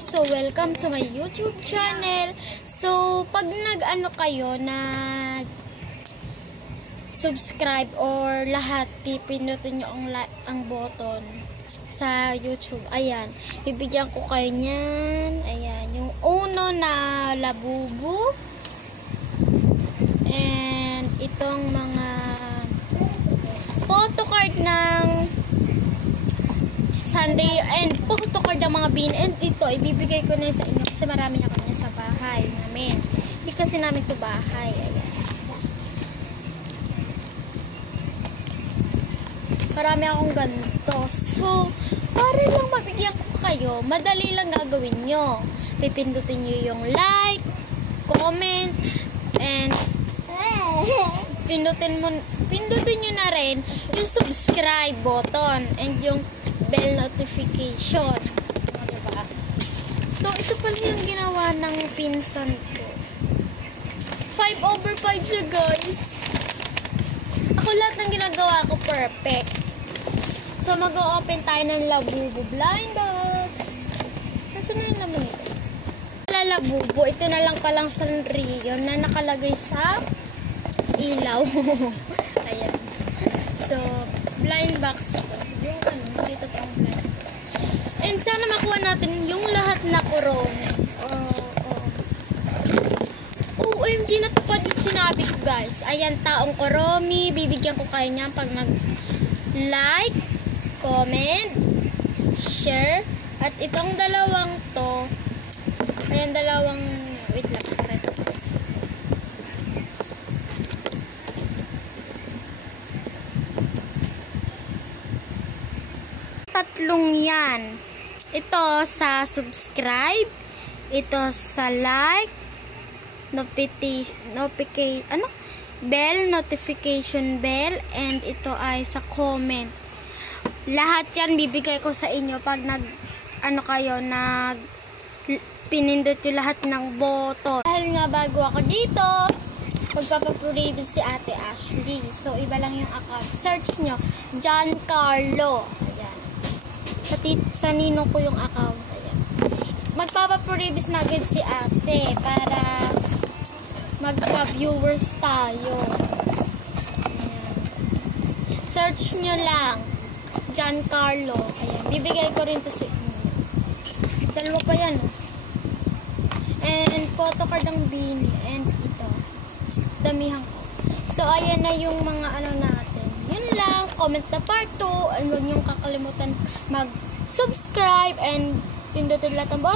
guys! So, welcome to my YouTube channel. So, pag nag-ano kayo, subscribe or lahat, pipindutin nyo ang button sa YouTube. Ayan, bibigyan ko kayo nyan. Ayan, yung uno na labubu. And itong mga photocard ng Sunday and photocard ng mga bin. And ito, ibibigay ko na sa inyo kasi marami ako na sa bahay namin. Hindi kasi namin ito bahay. Ayan. Marami akong ganito. So, para lang mabigyan ko kayo, madali lang gagawin nyo. Pipindutin nyo yung like, comment, and pindutin nyo na rin yung subscribe button and yung bell notification. Diba? So, ito pala yung ginawa ng pinsan ko. 5/5 siya, guys. Ako lahat ng ginagawa ko perfect. So, mag-o-open tayo ng labubu blind box. Kasi na yung naman ito. Labubu, ito na lang palang Sanrio na nakalagay sa ilaw. Ayan. So, blind box to. Yung ano, dito pang blind box. And sana makuha natin yung lahat na corona. OMG, natupad yung sinabi ko, guys. Ayan, taong koromi. Bibigyan ko kayo niyan pag nag-like, comment, share. At itong dalawang to, ayan, dalawang, wait lang. Tatlong yan. Ito sa subscribe, ito sa like, bell, notification bell, and ito ay sa comment. Lahat yan bibigay ko sa inyo pag pinindot yung lahat ng boto. Dahil nga bago ako dito, magpapaprivate si Ate Ashley. So, iba lang yung account. Search nyo, John Carlo. Ayan. Sa ninong ko yung account. Ayan. Magpapaprivate na agad si Ate para magka-viewers tayo. Ayan. Search nyo lang, John Carlo. Ayan. Bibigay ko rin to sa inyo. Dalawa pa yan. And photocard ng Bini. And ito. Damihan ko. So, ayan na yung mga ano natin. Yun lang. Comment na part 2. And huwag niyong kakalimutan mag-subscribe and pindutin lahat ang